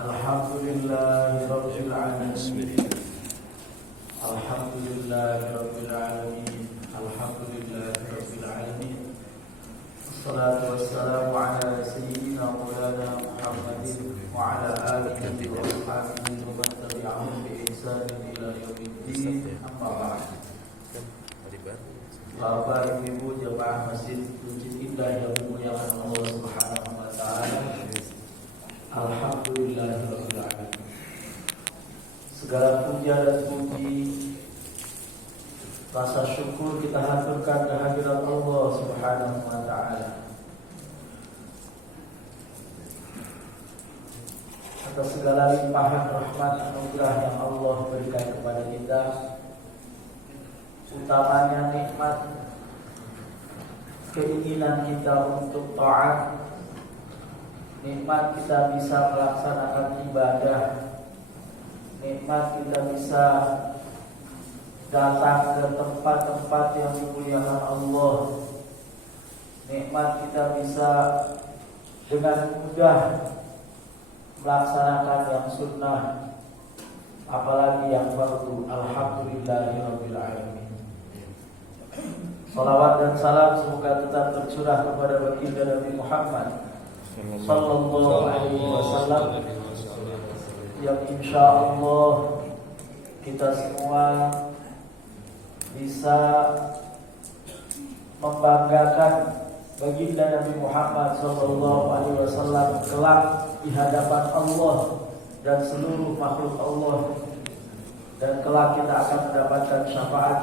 Alhamdulillahirabbil alamin. Alhamdulillahirabbil alamin. Alhamdulillahirabbil alamin. Wassalatu wassalamu ala sayyidina Maulana Muhammadin wa ala alihi wa sahbihi wa man tabi'ahum bi ihsanin ila yaumiddin. Amma ba'd. Bapak Ibu jemaah Masjid Masjid Indah yang dimuliakan Allah Subhanahu wa taala. Alhamdulillahirabbil alamin. Segala puja dan puji, rasa syukur kita haturkan kehadirat Allah Subhanahu wa taala atas segala limpahan rahmat anugerah yang Allah berikan kepada kita, utamanya nikmat keinginan kita untuk taat, nikmat kita bisa melaksanakan ibadah, nikmat kita bisa datang ke tempat-tempat yang dimuliakan Allah, nikmat kita bisa dengan mudah melaksanakan yang sunnah, apalagi yang fardu. Alhamdulillahirabbil alamin. Salawat dan salam semoga tetap tercurah kepada baginda Nabi Muhammad sallallahu alaihi wasallam, yang insyaallah kita semua bisa membanggakan baginda Nabi Muhammad sallallahu alaihi wasallam kelak di hadapan Allah dan seluruh makhluk Allah, dan kelak kita akan mendapatkan syafaat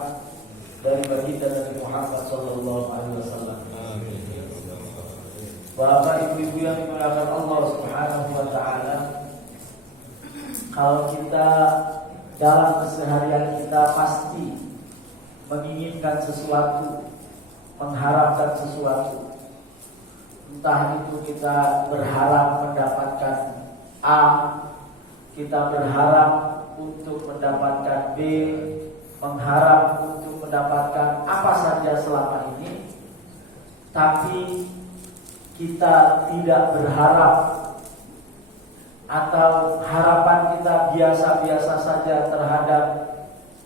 dari baginda Nabi Muhammad sallallahu alaihi wasallam. Bapak Ibu yang dimuliakan Allah Subhanahu wa taala, kalau kita dalam keseharian kita pasti menginginkan sesuatu, mengharapkan sesuatu. Entah itu kita berharap mendapatkan A, kita berharap untuk mendapatkan B, mengharap untuk mendapatkan apa saja selama ini, tapi kita tidak berharap atau harapan kita biasa-biasa saja terhadap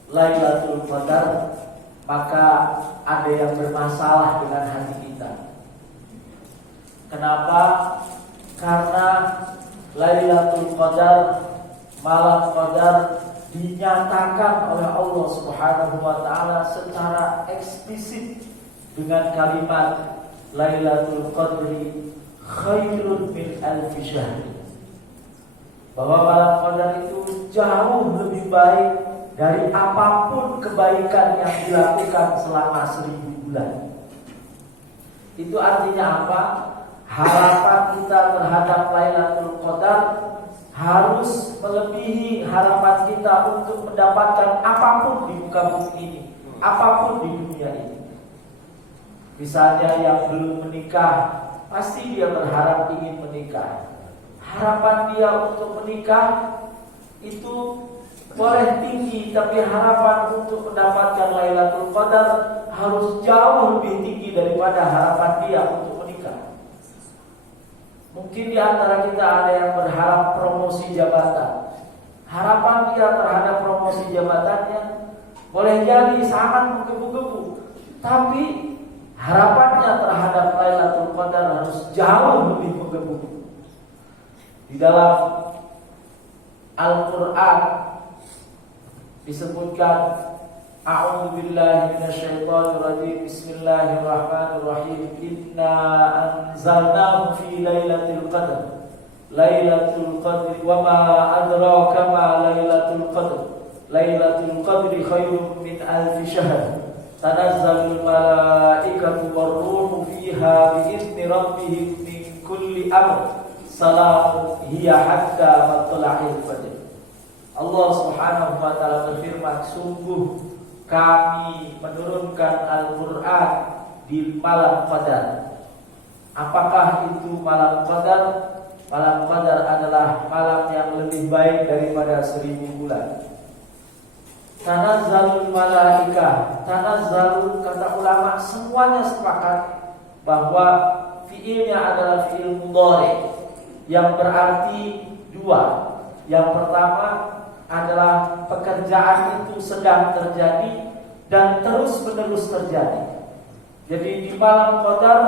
Lailatul Qadar, maka ada yang bermasalah dengan hati kita. Kenapa? Karena Lailatul Qadar, malam Qadar, dinyatakan oleh Allah Subhanahu wa taala secara eksplisit dengan kalimat Lailatul Qadri khairun min alfi syahr. Bahwa malam Qadar itu jauh lebih baik dari apapun kebaikan yang dilakukan selama 1000 bulan. Itu artinya apa? Harapan kita terhadap Lailatul Qadar harus melebihi harapan kita untuk mendapatkan apapun di muka bumi ini, apapun di dunia ini. Misalnya yang belum menikah, pasti dia berharap ingin menikah. Harapan dia untuk menikah itu boleh tinggi, tapi harapan untuk mendapatkan Lailatul Qadar harus jauh lebih tinggi daripada harapan dia untuk menikah. Mungkin di antara kita ada yang berharap promosi jabatan. Harapan dia terhadap promosi jabatannya boleh jadi sangat menggebu-gebu, tapi harapannya terhadap Lailatul Qadar harus jauh lebih menggebu-gebu. Di dalam Al-Quran disebutkan, A'udzu billahi minasyaitonir rajim. Bismillahirrahmanirrahim. Inna anzalnahu fi lailatul qadr. Lailatul qadri wa ma adraka ma lailatul qadr. Lailatul qadri khairun min alfi syahr. Tanazzalul malaikatu war-ruhu fiha bi'izni rabbihim min kulli amr. Salamun hiya hatta matla'il fajr. Allah Subhanahu wa taala berfirman, sungguh kami menurunkan Al-Qur'an di malam Qadar. Apakah itu malam Qadar? Malam Qadar adalah malam yang lebih baik daripada 1000 bulan. Tanazzalul malaikah. Tanazzalu, kata ulama semuanya sepakat bahwa fiilnya adalah fiil mudhari. yang berarti dua. Yang pertama adalah pekerjaan itu sedang terjadi dan terus-menerus terjadi. Jadi di malam Qadar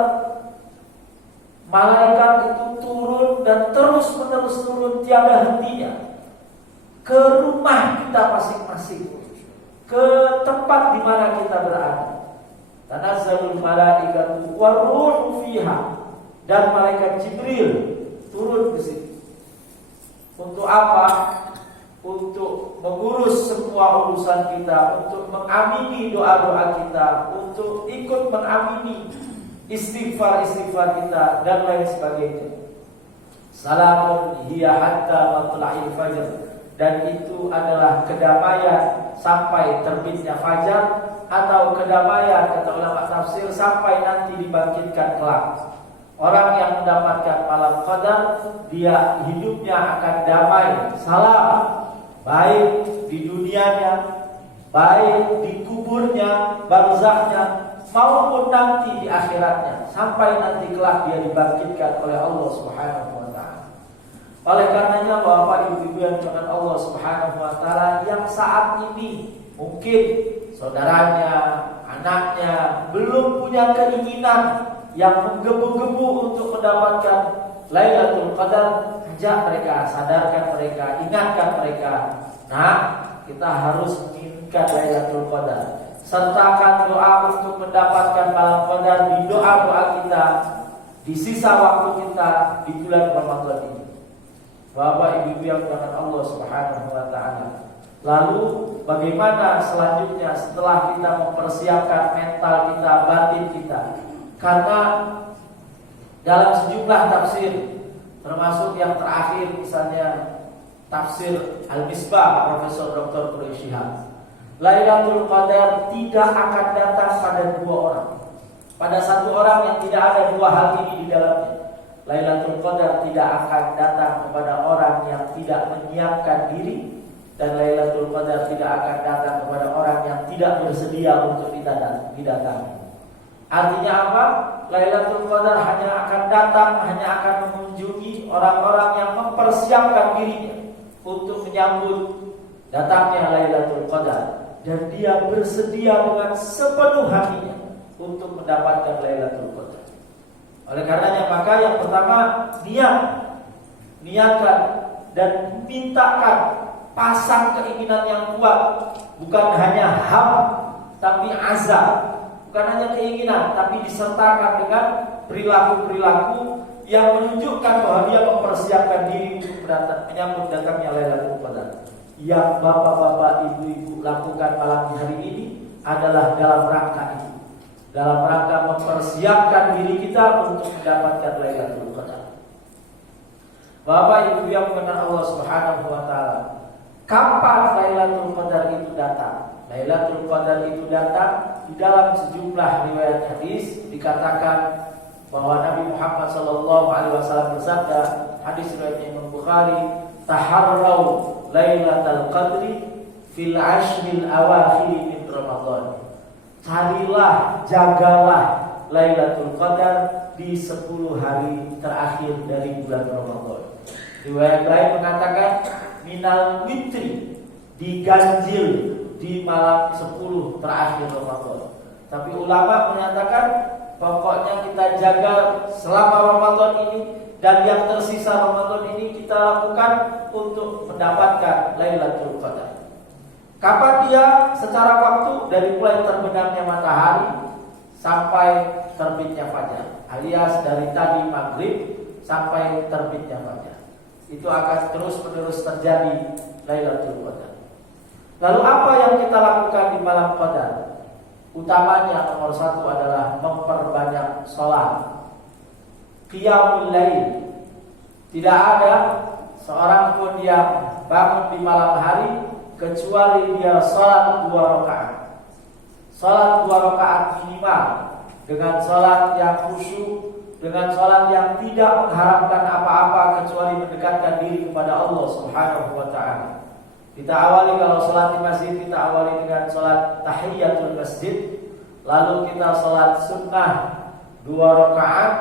malaikat itu turun dan terus-menerus turun tiada hentinya ke rumah kita masing-masing, ke tempat di mana kita berada. Tanazzalul malaikatu waruhu fiha, dan malaikat Jibril turun ke situ. Untuk apa? Untuk mengurus semua urusan kita, untuk mengamini doa-doa kita, untuk ikut mengamini istighfar-istighfar kita dan lain sebagainya. Salamun hiya hatta matla'il fajr, dan itu adalah kedamaian sampai terbitnya fajar, atau kedamaian kata ulama tafsir sampai nanti dibangkitkan kelak. Orang yang mendapatkan malam Qadar, dia hidupnya akan damai, salam, baik di dunianya, baik di kuburnya, barzahnya, maupun nanti di akhiratnya, sampai nanti kelak dia dibangkitkan oleh Allah Subhanahu wa taala. Oleh karenanya Bapak Ibu yang dimuliakan Allah Subhanahu wa taala, yang saat ini mungkin saudaranya, anaknya belum punya keinginan yang menggebu-gebu untuk mendapatkan Lailatul Qadar, ajak mereka, sadarkan mereka, ingatkan mereka. Nah, kita harus menginginkan Lailatul Qadar. Sertakan doa untuk mendapatkan malam Qadar di doa-doa kita di sisa waktu kita di bulan Ramadan ini. Bapak Ibu yang dimuliakan Allah Subhanahu wa taala. Lalu bagaimana selanjutnya setelah kita mempersiapkan mental kita, batin kita? Karena dalam sejumlah tafsir, termasuk yang terakhir misalnya tafsir Al-Misbah Profesor Dr. Quraish Shihab, Lailatul Qadar tidak akan datang pada dua orang. Pada satu orang yang tidak ada dua hal ini di dalamnya. Lailatul Qadar tidak akan datang kepada orang yang tidak menyiapkan diri, dan Lailatul Qadar tidak akan datang kepada orang yang tidak bersedia untuk didatangi. Artinya apa? Lailatul Qadar hanya akan datang, hanya akan mengunjungi orang-orang yang mempersiapkan dirinya untuk menyambut datangnya Lailatul Qadar, dan dia bersedia dengan sepenuh hatinya untuk mendapatkan Lailatul Qadar. Oleh karenanya maka yang pertama, niatkan dan mintakan, pasang keinginan yang kuat, bukan hanya ham tapi azam. Bukan hanya keinginan, tapi disertakan dengan perilaku-perilaku yang menunjukkan bahwa dia mempersiapkan diri untuk menyambut datangnya Lailatul Qadar. Yang bapak-bapak, ibu-ibu lakukan malam hari ini adalah dalam rangka itu, dalam rangka mempersiapkan diri kita untuk mendapatkan Lailatul Qadar. Bapak Ibu yang mengenal Allah Subhanahu wa taala, kapan Lailatul Qadar itu datang? Lailatul Qadar itu datang di dalam sejumlah riwayat hadis dikatakan bahwa Nabi Muhammad SAW bersabda, hadis riwayat Imam Bukhari, taharrau Lailatul Qadri fil ashril awakhir min Ramadan. Carilah, jagalah Lailatul Qadar di 10 hari terakhir dari bulan Ramadan. Riwayat lain mengatakan minal witri, diganjil di malam 10 terakhir Ramadan. Tapi ulama menyatakan pokoknya kita jaga selama Ramadan ini, dan yang tersisa Ramadan ini kita lakukan untuk mendapatkan Lailatul Qadar. Kapan dia? Secara waktu dari mulai terbenamnya matahari sampai terbitnya fajar, alias dari tadi maghrib sampai terbitnya fajar. Itu akan terus-menerus terjadi Lailatul Qadar. Lalu apa yang kita lakukan di malam Qadar? Utamanya nomor 1 adalah memperbanyak sholat, qiyamul lail. Tidak ada seorang pun yang bangun di malam hari kecuali dia sholat 2 rakaat. Sholat 2 rakaat minimal, dengan sholat yang khusyuk, dengan sholat yang tidak mengharapkan apa-apa kecuali mendekatkan diri kepada Allah Subhanahu wa ta'ala. Kita awali kalau sholat di masjid, kita awali dengan sholat tahiyatul masjid. Lalu kita sholat sunnah 2 rakaat.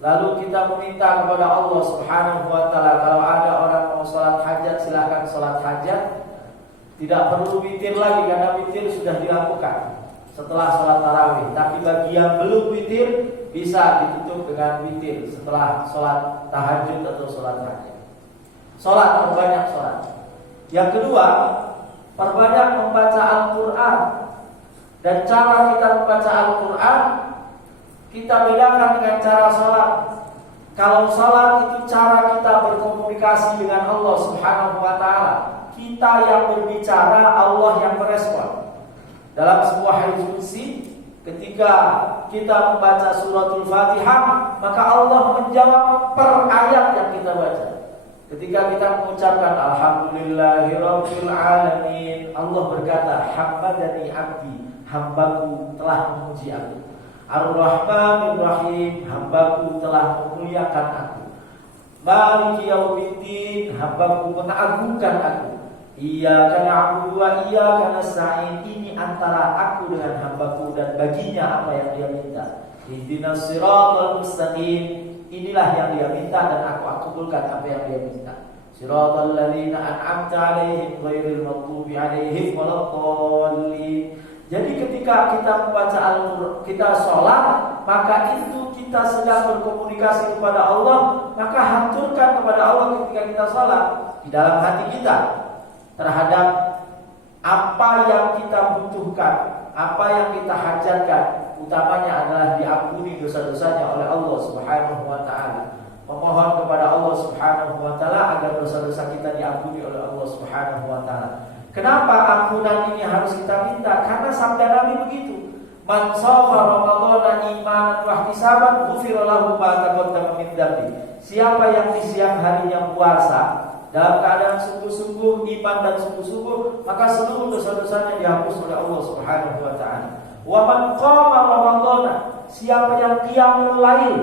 Lalu kita meminta kepada Allah Subhanahu wa taala, kalau ada orang mau sholat hajat silahkan sholat hajat. Tidak perlu witir lagi karena witir sudah dilakukan setelah sholat tarawih. Tapi bagi yang belum witir bisa ditutup dengan witir setelah sholat tahajud atau sholat hajat. Sholat, perbanyak sholat. Yang kedua, perbanyak membaca Al-Quran. Dan cara kita membaca Al-Quran kita bedakan dengan cara sholat. Kalau sholat itu cara kita berkomunikasi dengan Allah Subhanahu wa ta'ala. Kita yang berbicara, Allah yang merespon. Dalam sebuah hadis qudsi, ketika kita membaca suratul Fatihah, maka Allah menjawab per ayat yang kita baca. Ketika kita mengucapkan Alhamdulillahirabbil alamin, Allah berkata, hamdani abdi, hambaku telah memuji aku. Ar-Rahmanir Rahim, hambaku telah memuliakan aku. Maliki yaumiddin, hambaku mengagungkan aku. Iyyaka na'budu wa iyyaka nasta'in, ini antara aku dengan hambaku dan baginya apa yang dia minta. Ihdinas siratal mustaqim, inilah yang dia minta dan aku kabulkan apa yang dia minta. Siratal ladzina an'amta 'alaihim ghairil maghdubi 'alaihim waladdallin. Jadi ketika kita membaca Al-Qur'an, kita sholat, maka itu kita sedang berkomunikasi kepada Allah. Maka haturkan kepada Allah ketika kita sholat di dalam hati kita terhadap apa yang kita butuhkan, apa yang kita hajatkan. Utamanya adalah diampuni dosa-dosanya oleh Allah Subhanahu wa ta'ala. Memohon kepada Allah Subhanahu wa ta'ala agar dosa-dosa kita diampuni oleh Allah Subhanahu wa ta'ala. Kenapa ampunan ini harus kita minta? Karena sabda Nabi begitu. Man shoma ramadhana imanan wa ihtisaban ghufira lahu ma taqaddama min dhanbi. Siapa yang di siang harinya puasa dalam keadaan sungguh-sungguh iman dan sungguh-sungguh, maka seluruh dosa-dosanya dihapus oleh Allah Subhanahu wa taala. Wa man qama ramadhana, siapa yang qiyamul lail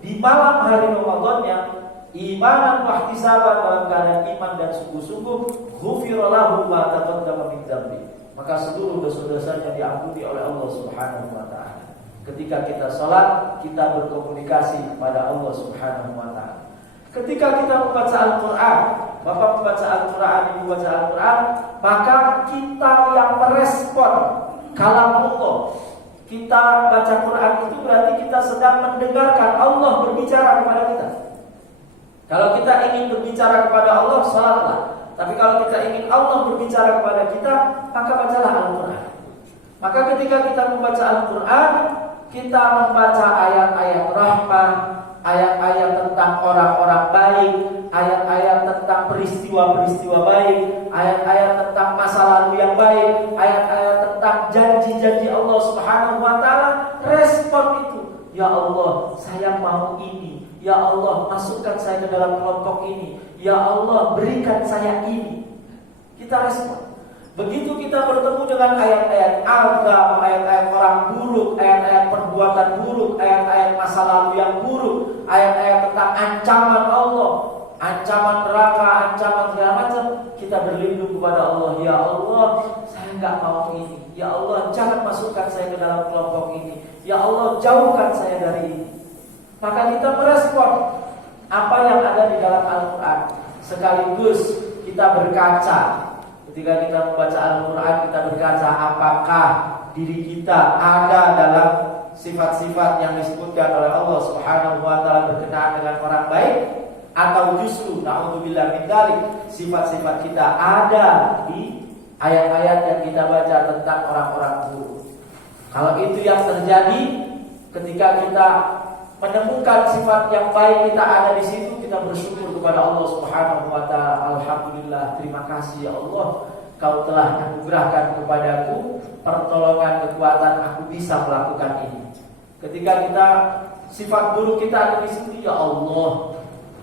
di malam hari Ramadannya imanan wa ihtisaban, dalam keadaan iman dan sungguh-sungguh, ghufira lahu ma taqaddama min dhanbi, maka seluruh dosa-dosanya diampuni oleh Allah Subhanahu wa taala. Ketika kita salat, kita berkomunikasi kepada Allah Subhanahu wa taala. Ketika kita membaca Al-Qur'an, Bapak membaca Al-Qur'an, Ibu membaca Al-Qur'an, maka kita yang merespon kalamullah. Kita baca Quran itu berarti kita sedang mendengarkan Allah berbicara kepada kita. Kalau kita ingin berbicara kepada Allah, salatlah. Tapi kalau kita ingin Allah berbicara kepada kita, maka bacalah Al-Quran. Maka ketika kita membaca Al-Quran, kita membaca ayat-ayat rahmah, ayat-ayat tentang orang-orang baik, ayat-ayat tentang peristiwa-peristiwa baik, ayat-ayat tentang masa lalu yang baik, ayat-ayat tentang janji-janji Allah Subhanahu wa taala. Respon itu, ya Allah, saya mau ini. Ya Allah, masukkan saya ke dalam kelompok ini. Ya Allah, berikan saya ini. Kita respon. Begitu kita bertemu dengan ayat-ayat azab, ayat-ayat orang buruk, ayat-ayat perbuatan buruk, ayat-ayat masa lalu yang buruk, ayat-ayat tentang ancaman Allah, ancaman neraka, ancaman segala macam, kita berlindung kepada Allah. Ya Allah, saya enggak mau ini. Ya Allah, jangan masukkan saya ke dalam kelompok ini. Ya Allah, jauhkan saya dari ini. Maka kita merespon apa yang ada di dalam Al-Quran. Sekaligus kita berkaca. Ketika kita membaca Al-Quran, kita berkaca apakah diri kita ada dalam sifat-sifat yang disebutkan oleh Allah Subhanahu wa taala berkenaan dengan orang baik, atau justru na'udzubillah min dzalik, sifat-sifat kita ada di ayat-ayat yang kita baca tentang orang-orang buruk. Kalau itu yang terjadi, ketika kita menemukan sifat yang baik kita ada di situ, kita bersyukur kepada Allah Subhanahu wa taala. Alhamdulillah, terima kasih ya Allah, Kau telah anugerahkan kepadaku pertolongan, kekuatan, aku bisa melakukan ini. Ketika kita sifat buruk kita ada di situ, ya Allah,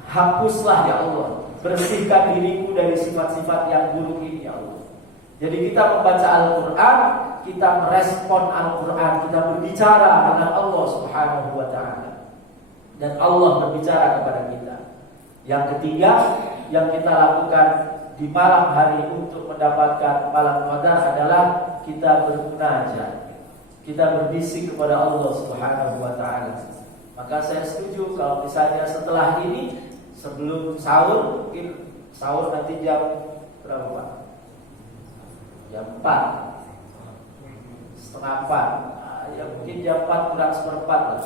hapuslah ya Allah, bersihkan diriku dari sifat-sifat yang buruk ini ya Allah. Jadi kita membaca Al-Quran, kita merespon Al-Quran, kita berbicara dengan Allah Subhanahu wa ta'ala, dan Allah berbicara kepada kita. Yang ketiga yang kita lakukan di malam hari untuk mendapatkan malam qadar adalah kita bermunajat. Kita berbisik kepada Allah Subhanahu wa ta'ala. Maka saya setuju kalau misalnya setelah ini, sebelum sahur, mungkin sahur nanti jam berapa Pak? Jam 4, setengah 4. Ya mungkin jam 4 kurang seperempat lah.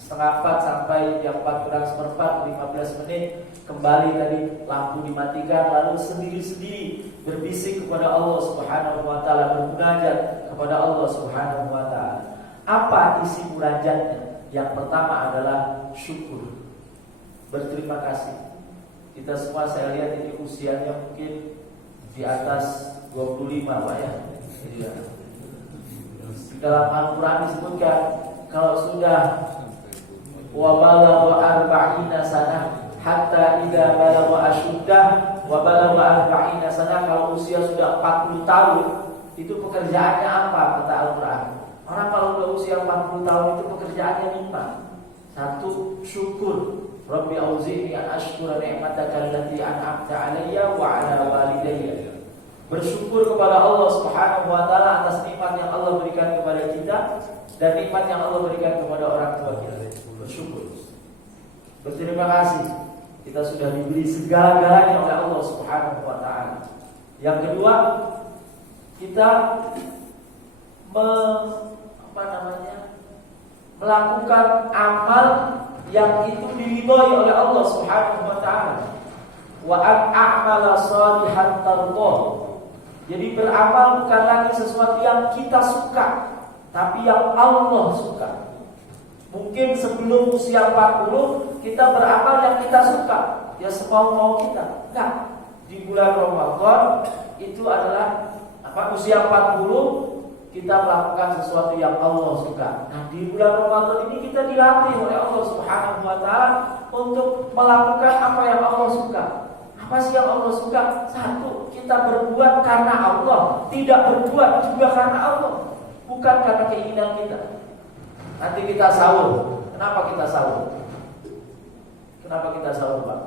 Setengah 4 sampai jam 4 kurang seperempat, 15 menit. Kembali tadi lampu dimatikan, lalu sendiri-sendiri berbisik kepada Allah Subhanahu wa ta'ala, bermunajat kepada Allah Subhanahu wa ta'ala. Apa isi munajatnya? Yang pertama adalah syukur, berterima kasih. Kita semua saya lihat ini usianya mungkin di atas 25 Pak ya. Iya. Di dalam Al-Quran disebutkan kalau sudah wa balagha arba'ina sanah hatta idza balagha asyuddah wa balagha arba'ina sanah, kalau usia sudah 40 tahun itu pekerjaannya apa kata Al-Quran? Orang kalau udah usia 40 tahun itu pekerjaannya 5. Satu, syukur. Rabbi auzi'ni an ashkura ni'mataka allati an'amta 'alayya wa 'ala walidayya. Bersyukur kepada Allah Subhanahu wa taala atas nikmat yang Allah berikan kepada kita dan nikmat yang Allah berikan kepada orang tua kita. Bersyukur. Berterima kasih. Kita sudah diberi segala-galanya oleh Allah Subhanahu wa taala. Yang kedua, kita melakukan amal yang itu diridhoi oleh Allah Subhanahu wa taala. Wa a'mala shalihan tardah. Jadi beramal bukan lagi sesuatu yang kita suka, tapi yang Allah suka. Mungkin sebelum usia 40 kita beramal yang kita suka, ya semau-mau kita. Enggak. Di bulan Ramadan itu adalah usia 40 kita melakukan sesuatu yang Allah suka. Nah, di bulan Ramadan ini kita dilatih oleh Allah Subhanahu wa taala untuk melakukan apa yang Allah suka. Apa sih yang Allah suka? Satu, kita berbuat karena Allah, tidak berbuat juga karena Allah, bukan karena keinginan kita. Nanti kita sahur. Kenapa kita sahur? Kenapa kita sahur, Pak?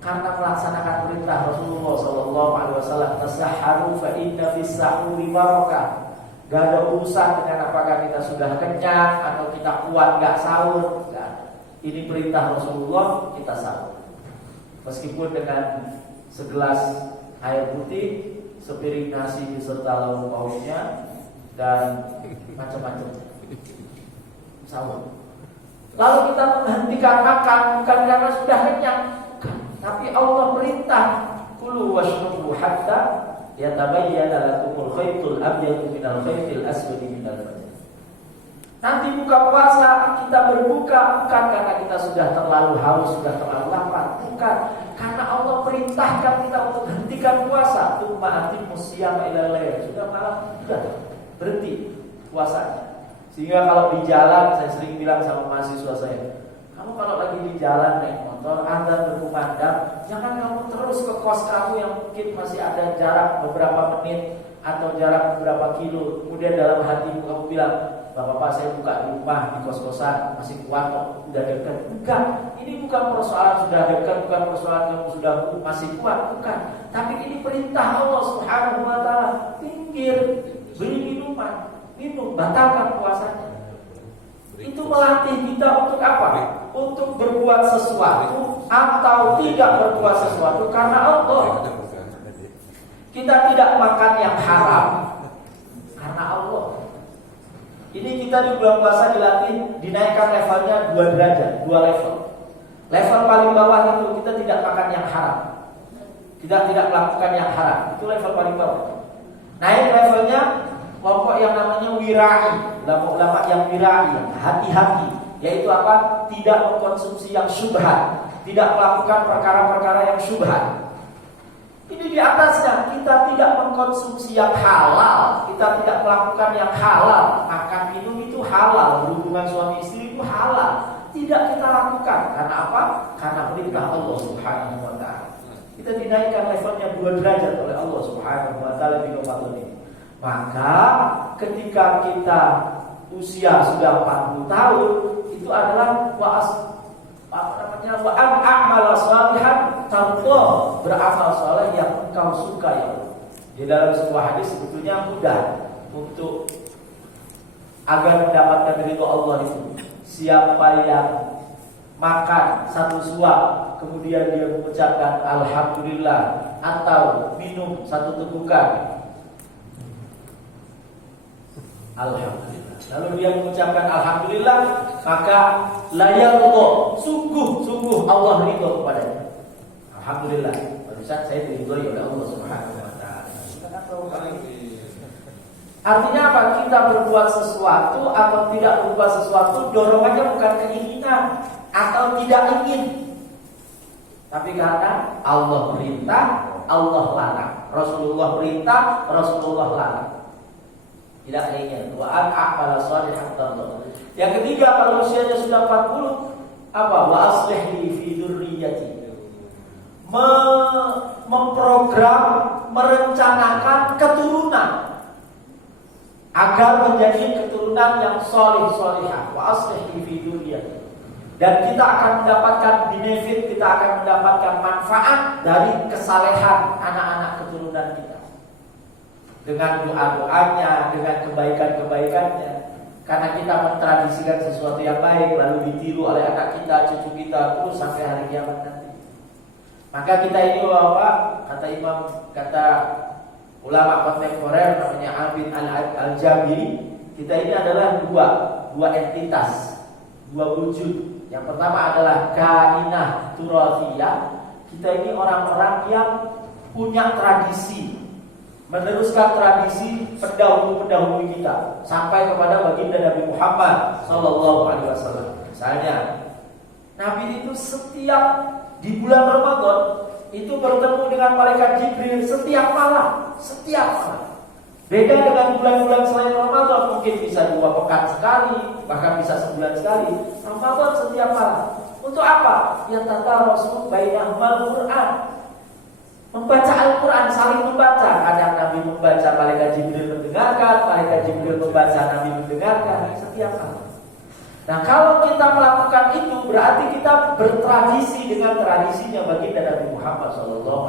Karena melaksanakan perintah Rasulullah SAW. Tasahharu fa inna fis sahuri barakah. Gak ada urusan dengan apakah kita sudah kenyang atau kita kuat gak sahur. Gak. Ini perintah Rasulullah, kita sahur. Meskipun dengan segelas air putih, sepiring nasi beserta lauk pauknya dan macam-macam. Sahur. Lalu kita menghentikan makan bukan karena sudah kenyang, tapi Allah perintah kulu washrabu hatta yatabayyana lakumul khaytul abyadu minal khaytil aswadi minal fajr. Nanti buka puasa kita berbuka bukan karena kita sudah terlalu haus, sudah terlalu lapar, bukan, karena Allah perintahkan kita untuk hentikan puasa. Tsumma atimmus siyama ilal lail. Sudah malam, sudah berhenti puasanya. Sehingga kalau di jalan, saya sering bilang sama mahasiswa saya, kamu kalau lagi di jalan naik motor, azan berkumandang, jangan kamu terus ke kos kamu yang mungkin masih ada jarak beberapa menit atau jarak beberapa kilo. Kemudian dalam hatimu kamu bilang, Bapak saya buka di rumah, di kos-kosan, masih kuat kok, udah dekat. Bukan, ini bukan persoalan sudah dekat, bukan persoalan kamu sudah masih kuat, bukan. Tapi ini perintah Allah Subhanahu wa taala. Pinggir, beli minuman, minum, batalkan puasanya. Itu melatih kita untuk apa? Untuk berbuat sesuatu atau tidak berbuat sesuatu karena Allah. Kita tidak makan yang haram karena Allah. Ini kita di bulan puasa dilatih dinaikkan levelnya 2 derajat, 2 level. Level paling bawah itu kita tidak makan yang haram. Kita tidak melakukan yang haram. Itu level paling bawah. Naik levelnya kelompok yang namanya wirai, ulama yang wirai, hati-hati, yaitu apa? Tidak mengkonsumsi yang syubhat, tidak melakukan perkara-perkara yang syubhat. Ini di atasnya kita tidak mengkonsumsi yang halal, kita tidak melakukan yang halal. Makan minum itu halal, berhubungan suami istri itu halal, tidak kita lakukan. Karena apa? Karena perintah Allah Subhanahu wa taala. Kita dinaikkan levelnya 2 derajat oleh Allah Subhanahu wa taala di Ramadan ini. Maka ketika kita usia sudah 40 tahun, itu adalah a'mala shalihan tarda, beramal saleh yang engkau suka ya Allah. Di dalam sebuah hadis sebetulnya mudah untuk agar mendapatkan ridha Allah itu. siapa yang makan satu suap kemudian dia mengucapkan alhamdulillah, atau minum satu tegukan alhamdulillah, lalu dia mengucapkan alhamdulillah, maka layarullah, sungguh Allah ridho kepadanya. Alhamdulillah, barusan saya diridhoi oleh Allah Subhanahu wa taala. Artinya apa? Kita berbuat sesuatu atau tidak berbuat sesuatu, dorongannya bukan keinginan atau tidak ingin, tapi karena Allah perintah, Allah larang. Rasulullah perintah, Rasulullah larang. Tidak ingin. Wa an a'mala shalihan tardah. Yang ketiga, kalau usianya sudah 40, apa? Wa aslih li fi dzurriyyati. Memprogram, merencanakan keturunan agar menjadi keturunan yang sholih-sholihah. Wa aslih li fi dzurriyyati. Dan kita akan mendapatkan benefit, kita akan mendapatkan manfaat dari kesalehan anak-anak keturunan kita. Dengan doa-doanya, dengan kebaikan-kebaikannya. Karena kita mentradisikan sesuatu yang baik, lalu ditiru oleh anak kita, cucu kita, terus sampai hari kiamat nanti. Maka kita ini Bapak, kata ulama kontemporer namanya Abid Al-Jabiri, kita ini adalah dua entitas, dua wujud. Yang pertama adalah kainah turathiyah. Kita ini orang-orang yang punya tradisi, meneruskan tradisi pendahulu-pendahulu kita sampai kepada baginda Nabi Muhammad sallallahu alaihi wasallam. Misalnya, Nabi itu setiap di bulan Ramadan itu bertemu dengan malaikat Jibril setiap malam. Beda dengan bulan-bulan selain Ramadan, mungkin bisa 2 pekan sekali, bahkan bisa sebulan sekali. Ramadan setiap malam. Untuk apa? Ya tatarasul bainahumul Quran. Membaca Al-Quran, saling membaca. Kadang Nabi membaca, malaikat Jibril mendengarkan, malaikat Jibril membaca, Nabi mendengarkan setiap malam. Nah, kalau kita melakukan itu, berarti kita bertradisi dengan tradisinya baginda Nabi Muhammad SAW.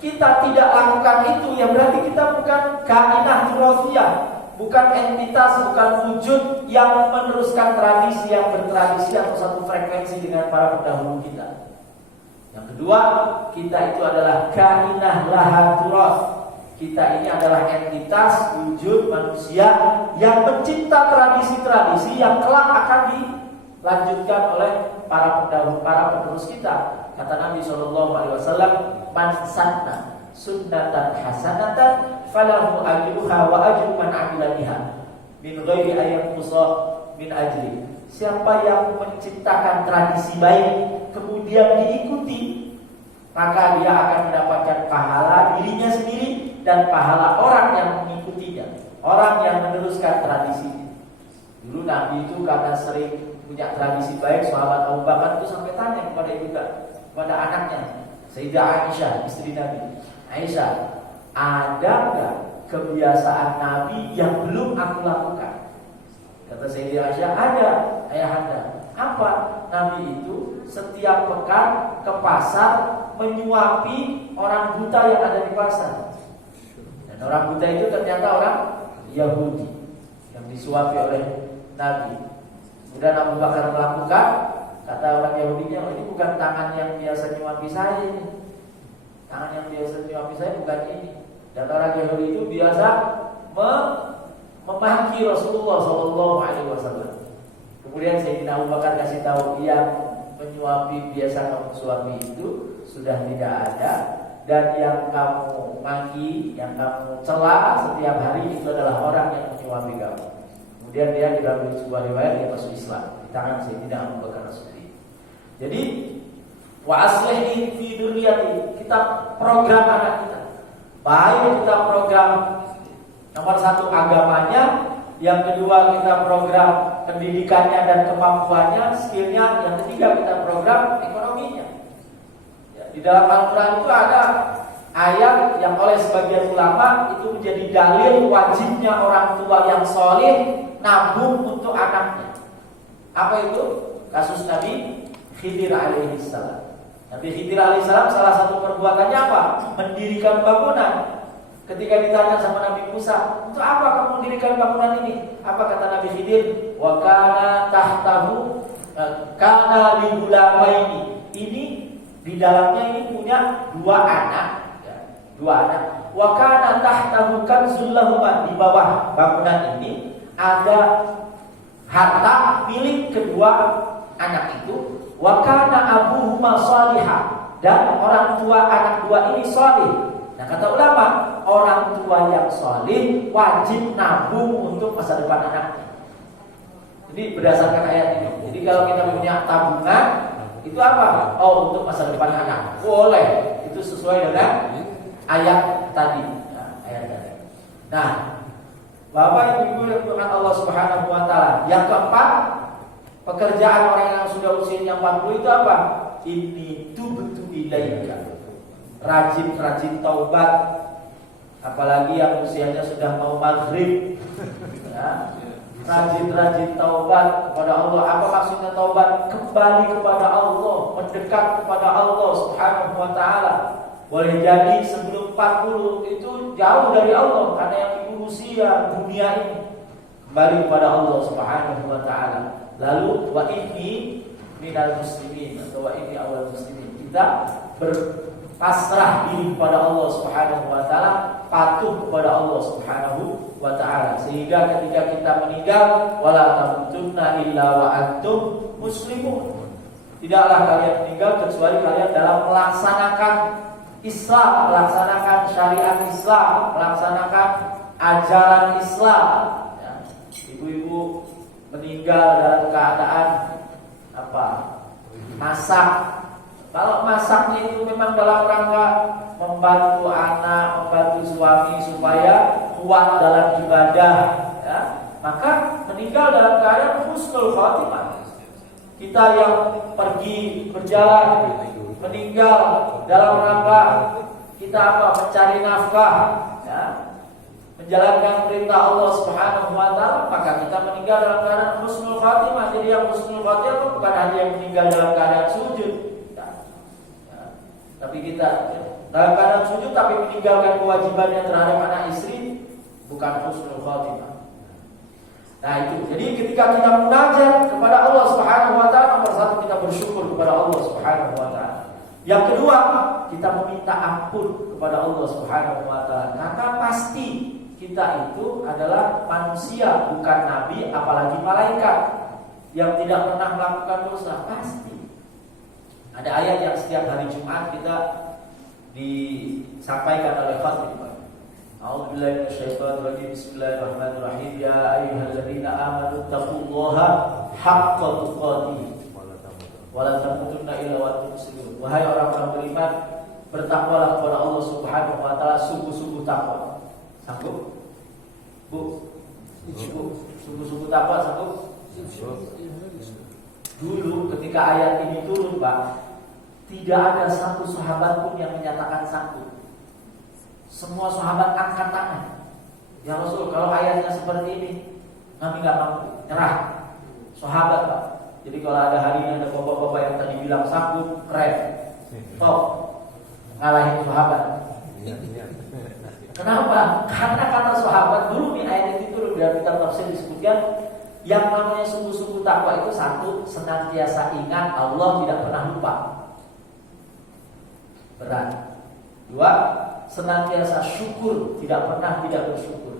Kita tidak lakukan itu, ya berarti kita bukan kainah turathiyah, bukan entitas, bukan wujud yang meneruskan tradisi, yang bertradisi atau satu frekuensi dengan para pendahulu kita. Yang kedua, kita itu adalah kainah laha turath. Kita ini adalah entitas, wujud manusia yang mencipta tradisi-tradisi yang kelak akan dilanjutkan oleh para pendahulu, para penerus kita. Kata Nabi SAW, man sanna sunnatan hasanatan falahu ajruha wa ajru man amila biha min ghairi ayat musa min ajri. Siapa yang menciptakan tradisi baik kemudian diikuti, maka dia akan mendapatkan pahala dirinya sendiri dan pahala orang yang mengikutinya, orang yang meneruskan tradisi. Dulu Nabi itu karena sering punya tradisi baik, sahabat Abu Bakar itu sampai tanya kepada anaknya, Sayyidah Aisyah, istri Nabi. Aisyah, ada nggak kebiasaan Nabi yang belum aku lakukan? Kata Sayyidah Aisyah, ada, ayahanda. Apa? Nabi itu setiap pekan ke pasar menyuapi orang buta yang ada di pasar. Dan orang buta itu ternyata orang Yahudi yang disuapi oleh Nabi. Kemudian Abu Bakar melakukan, kata orang Yahudinya, oh, ini bukan tangan yang biasa nyuapi saya ini. Tangan yang biasa nyuapi saya bukan ini. Dan orang Yahudi itu biasa memaki Rasulullah SAW. Kemudian Sayyidina Abu Bakar kasih tahu, yang menyuapi biasa kamu suami itu sudah tidak ada, dan yang kamu maki, yang kamu cela setiap hari itu adalah orang yang menyuapi kamu. Kemudian dia di dalam sebuah riwayat dia masuk Islam di tangan Sayyidina Abu Bakar As-Siddiq. Jadi wa aslih fi dzurriyyati, kita program anak kita. Baik kita program nomor 1 agamanya, yang kedua kita program pendidikannya dan kemampuannya, skillnya, yang ketiga kita program ekonominya. Ya, di dalam Al-Quran itu ada ayat yang oleh sebagian ulama itu menjadi dalil wajibnya orang tua yang soleh nabung untuk anaknya. Apa itu? Kasus Nabi Khidir alaihissalam. Nabi Khidir alaihissalam salah satu perbuatannya apa? Mendirikan bangunan. Ketika ditanya sama Nabi Musa, untuk apa kamu mendirikan bangunan ini? Apa kata Nabi Khidir? Wa kana tahtahu kana li gulamaini. Ini di dalamnya ini punya dua anak, ya, dua anak. Wa kana tahtahu kanzul lahuma. Di bawah bangunan ini ada harta milik kedua anak itu. Wa kana abuhuma shalihah. Dan orang tua anak dua ini salih. Nah, kata ulama, orang tua yang salih wajib nabung untuk masa depan anaknya. Jadi berdasarkan ayat ini. Jadi kalau kita punya tabungan, itu apa? Oh, untuk masa depan anak. Boleh. Itu sesuai dengan ayat tadi. Nah, ayat tadi. Nah, Bapak Ibu yang dimuliakan Allah Subhanahu wa taala. Yang keempat, pekerjaan orang yang sudah usianya 40 itu apa? Ini tubtu ilaika. Rajin-rajin taubat, apalagi yang usianya sudah mau maghrib, ya. Rajin-rajin taubat kepada Allah. Apa maksudnya taubat? Kembali kepada Allah, mendekat kepada Allah Subhanahu wa taala. Boleh jadi sebelum 40 itu jauh dari Allah karena yang diurusi dunia ini. Kembali kepada Allah Subhanahu wa taala. Lalu wa inni minal muslimin atau wa inni awal muslimin. Kita pasrah diri kepada Allah Subhanahu wa taala, patuh kepada Allah Subhanahu wa taala. Sehingga ketika kita meninggal, wala tamutunna illa wa antum muslimun. Tidaklah kalian meninggal kecuali kalian dalam melaksanakan Islam, melaksanakan syariat Islam, melaksanakan ajaran Islam. Ya. Ibu-ibu meninggal dalam keadaan apa? Masak. Kalau masaknya itu memang dalam rangka membantu anak, membantu suami supaya kuat dalam ibadah, ya, maka meninggal dalam keadaan husnul khatimah. Kita yang pergi berjalan meninggal dalam rangka kita apa? Mencari nafkah, ya, menjalankan perintah Allah Subhanahu wa taala, maka kita meninggal dalam keadaan husnul khatimah. Jadi yang husnul khatimah bukan hanya yang meninggal dalam keadaan sujud. Tapi kita dalam keadaan sujud tapi meninggalkan kewajibannya terhadap anak istri, bukan husnul khatimah. Nah itu. Jadi ketika kita munajat kepada Allah Subhanahu wa taala, nomor satu kita bersyukur kepada Allah Subhanahu wa taala. Yang kedua, kita meminta ampun kepada Allah Subhanahu wa taala. Karena pasti kita itu adalah manusia, bukan nabi, apalagi malaikat yang tidak pernah melakukan dosa, pasti. Ada ayat yang setiap hari Jumat kita disampaikan oleh khatib. A'udzubillahi minasyaitonir rajim. Bismillahirrahmanirrahim. Ya ayyuhalladzina amanu taqullaha haqqa tuqatih wa la tamutunna illa wa antum muslimun. Wahai orang-orang beriman, bertakwalah kepada Allah Subhanahu wa taala sungguh-sungguh takwa. Sanggup? Bu? Sungguh-sungguh takwa sanggup? Dulu ketika ayat ini turun, Pak, tidak ada satu sahabat pun yang menyatakan sanggup. Semua sahabat angkat tangan. Ya Rasul, kalau ayatnya seperti ini, kami nggak mampu, nyerah. Sahabat, Pak. Jadi kalau ada hari ini ada bapak-bapak yang tadi bilang sanggup, keren. Top, ngalahin sahabat. Kenapa? Karena kata sahabat dulu nih ayat ini turun dalam kitab tafsir disebutkan. Yang namanya sungguh-sungguh takwa itu satu, senantiasa ingat Allah, tidak pernah lupa. Berat. Dua, senantiasa syukur, tidak pernah tidak bersyukur.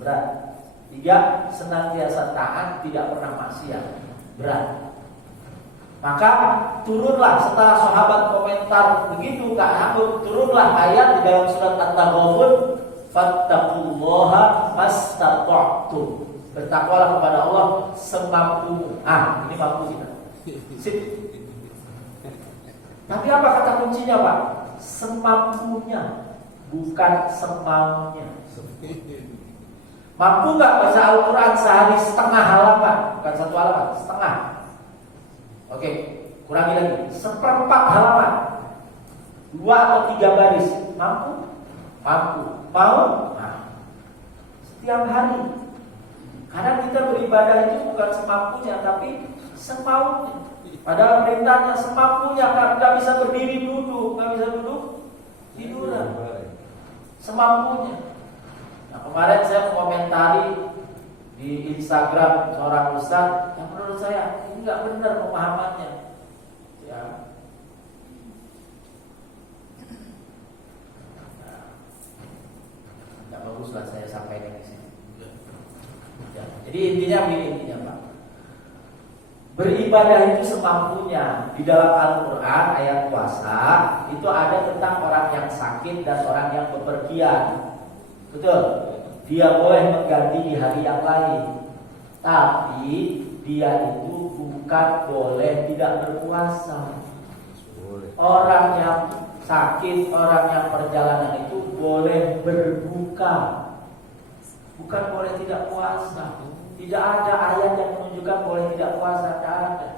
Berat. Tiga, senantiasa taat, tidak pernah maksiat. Berat. Maka turunlah setelah sahabat komentar begitu Kak Abu, turunlah ayat di dalam surat At-Taghabun, fattaqullaha mastata'tum. Bertakwalah kepada Allah semampu. Ini mampu kita. Sip. Tapi apa kata kuncinya, Pak? Semampunya, bukan semaunya. Mampu nggak baca Al-Quran sehari setengah halaman? Bukan satu halaman, setengah. Oke, kurangi lagi. Seperempat halaman. 2 atau 3 baris. Mampu? Mampu. Mau? Setiap hari. Karena kita beribadah itu bukan semampunya, tapi semaunya. Padahal perintahnya semampunya, nggak bisa berdiri duduk, nggak bisa duduk tiduran. semampunya. Nah, kemarin saya komentari di Instagram seorang ustaz yang menurut saya ini nggak benar pemahamannya. Ya. Nah, nggak bagus lah saya sampaikan di sini. Ya. Jadi intinya Pak. Beribadah itu semampunya. Di dalam Al-Quran ayat puasa itu ada tentang orang yang sakit dan orang yang bepergian. Betul. Dia boleh mengganti di hari yang lain, tapi dia itu bukan boleh tidak berpuasa. Orang yang sakit, orang yang perjalanan itu boleh berbuka, bukan boleh tidak puasa. Tidak ada ayat yang menunjukkan boleh tidak puasa, tidak ada.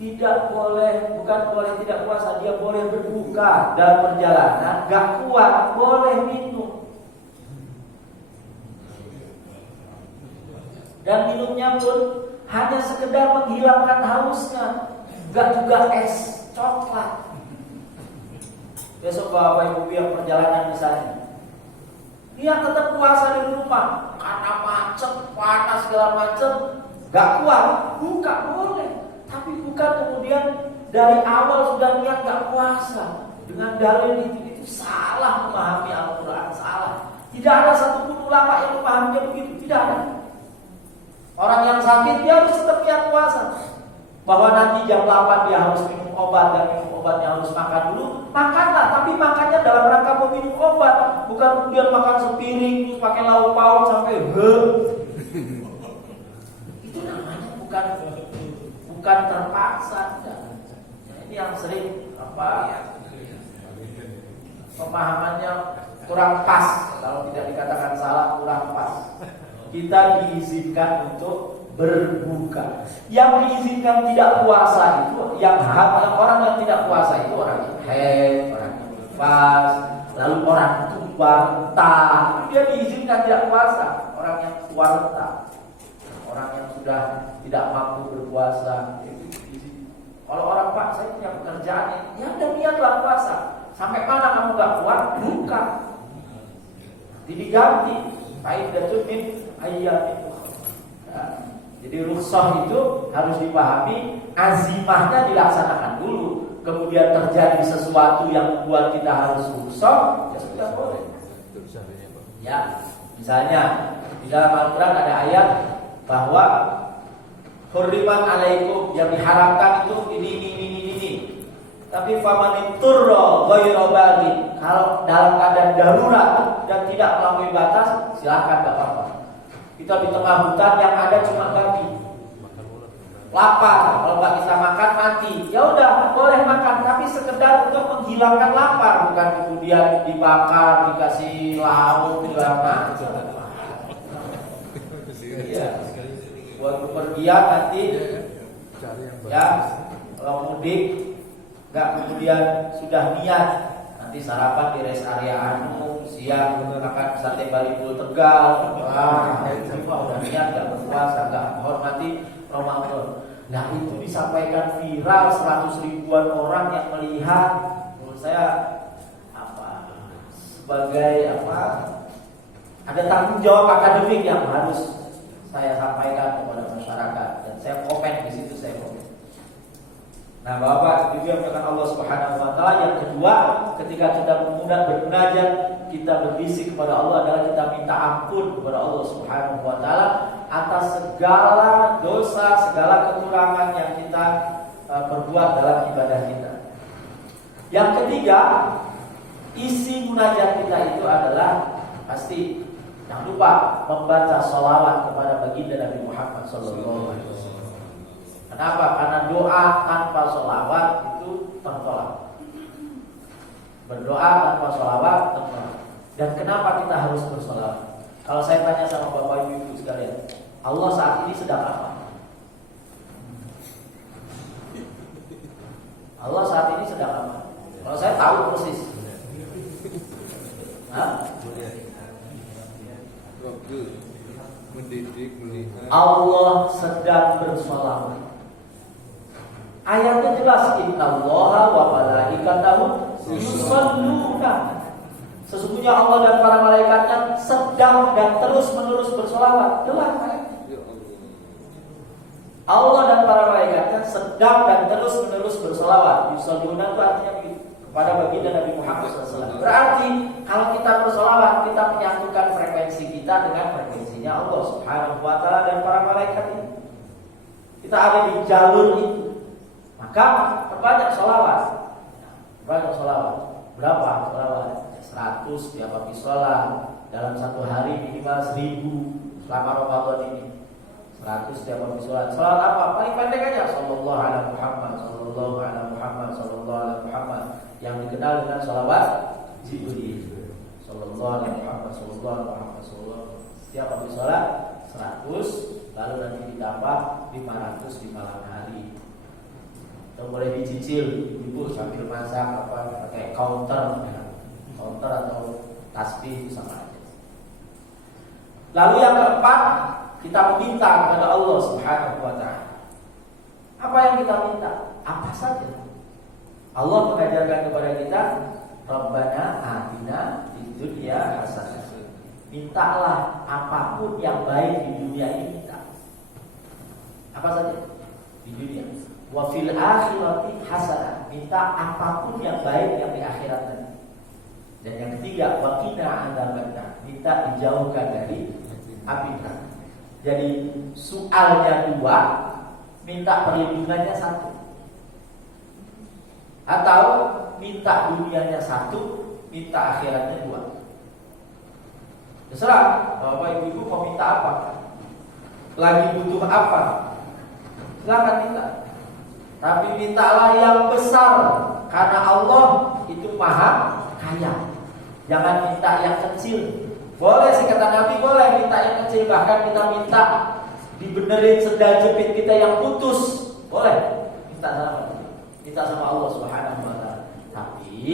Tidak boleh, bukan boleh tidak puasa, dia boleh berbuka dalam perjalanan, gak kuat, boleh minum. Dan minumnya pun hanya sekedar menghilangkan hausnya, gak juga es coklat. Besok bapak ibu yang perjalanan misalnya, dia tetap puasa di rumah karena macet, panas segala macam, gak kuat, buka boleh. Tapi bukan kemudian dari awal sudah niat gak puasa dengan dalil itu salah memahami Al-Quran, salah. Tidak ada satupun ulama yang memahaminya begitu, tidak ada. Orang yang sakit dia harus tetap niat puasa, bahwa nanti jam 8 dia harus minum obat dan minum obatnya harus makan dulu. Makanlah, tapi makannya dalam rangka meminum obat, bukan kemudian makan sepiring terus pakai lauk pauk sampai itu namanya bukan terpaksa. Nah, ini yang sering pemahamannya kurang pas. Kalau tidak dikatakan salah, kurang pas. Kita diizinkan untuk berbuka. Yang diizinkan tidak puasa itu yang orang yang tidak puasa itu orang yang haid, orang yang nifas, lalu orang tua, dia diizinkan tidak puasa. Orang yang puasa, orang yang sudah tidak mampu berpuasa. Kalau orang Pak, saya punya pekerjaan, ya udah niatlah puasa. Sampai mana kamu gak kuat, buka. Diganti. Faidatun min ayyamin ukhra. Jadi rukhsah itu harus dipahami, azimahnya dilaksanakan dulu. Kemudian terjadi sesuatu yang membuat kita harus rukhsah, ya sudah boleh. Ya, misalnya di dalam Al-Quran ada ayat bahwa hurriman alaikum, yang diharamkan itu ini. Tapi famaniturra ghairu baghin, kalau dalam keadaan darurat dan tidak melampaui batas, silakan, enggak apa-apa. Kita di tengah hutan yang ada cuma babi. Lapar, kalau nggak bisa makan mati. Ya udah, boleh makan, tapi sekedar untuk menghilangkan lapar, bukan kemudian dibakar, dikasih lauk, dilama. Iya. Buat bepergian nanti, ya, kalau mudik, nggak kemudian sudah niat nanti sarapan di rest area siang makan sate Balibul Tegal, udah niat nggak berpuasa, nggak menghormati Ramadan. Nah itu disampaikan viral 100 ribuan orang yang melihat. Menurut saya sebagai ada tanggung jawab akademik yang harus saya sampaikan kepada masyarakat, dan saya komen di situ, saya komen. Nah, Bapak Ibu yang dimuliakan Allah Subhanahu wa taala, yang kedua, ketika kita bermunajat, kita berbisik kepada Allah adalah kita minta ampun kepada Allah Subhanahu wa taala atas segala dosa, segala kekurangan yang kita perbuat dalam ibadah kita. Yang ketiga, isi munajat kita itu adalah pasti jangan lupa membaca sholawat kepada baginda Nabi Muhammad sallallahu alaihi wasallam. Kenapa? Karena doa tanpa sholawat itu tertolak. Berdoa tanpa sholawat tertolak. Dan kenapa kita harus bersholawat? Kalau saya tanya sama Bapak Ibu sekalian, Allah saat ini sedang apa? Allah saat ini sedang apa? Kalau saya tahu persis. Allah sedang bersholawat. Ayatnya jelas, innallaha wa malaikatahu yusholluna Sesungguhnya Allah dan para malaikatnya sedang dan terus menerus bersolawat. Jelas ayat. Allah dan para malaikatnya sedang dan terus menerus bersolawat. Yusalluna itu artinya kepada baginda Nabi Muhammad SAW. Berarti kalau kita bersolawat, kita menyatukan frekuensi kita dengan frekuensinya Allah Subhanahu Wa Taala dan para malaikat ini. Kita ada di jalur itu. Maka perbanyak solawat. Banyak solawat. Berapa solawat? 100 tiap habis sholat. Dalam satu hari minimal 1000 selama Ramadan ini. 100 tiap habis sholat. Sholat apa? Paling pendek aja. Sallallahu alaihi Muhammad, sallallahu alaihi Muhammad, sallallahu alaihi Muhammad. Yang dikenal dengan sholawat Jibril. Sallallahu alaihi Muhammad, sallallahu alaihi Muhammad, sallallahu. Setiap habis sholat 100, lalu nanti ditambah 500 di malam hari. Itu boleh dicicil ibu sambil masak apa pakai counter atau tasbih itu sama aja. Lalu yang keempat, kita meminta kepada Allah Subhanahu Wa Taala. Apa yang kita minta? Apa saja. Allah mengajarkan kepada kita, Rabbana atina fid dunya hasanah. Mintalah apapun yang baik di dunia ini minta. Apa saja di dunia. Wa fil akhirati hasanah. Minta apapun yang baik yang di akhirat nanti. Dan yang ketiga, wa qina adzabannar. Minta dijauhkan dari api neraka. Jadi soalnya 2, minta perlindungannya 1. Atau minta dunianya 1, minta akhiratnya 2. Terserah, Bapak Ibu mau minta apa? Lagi butuh apa? Silakan minta. Tapi mintalah yang besar, karena Allah itu maha kaya. Jangan minta yang kecil. Boleh sih kata Nabi, boleh minta yang kecil. Bahkan kita minta dibenerin sendal jepit kita yang putus. Boleh minta sama Allah Subhanahu Wa Taala. Tapi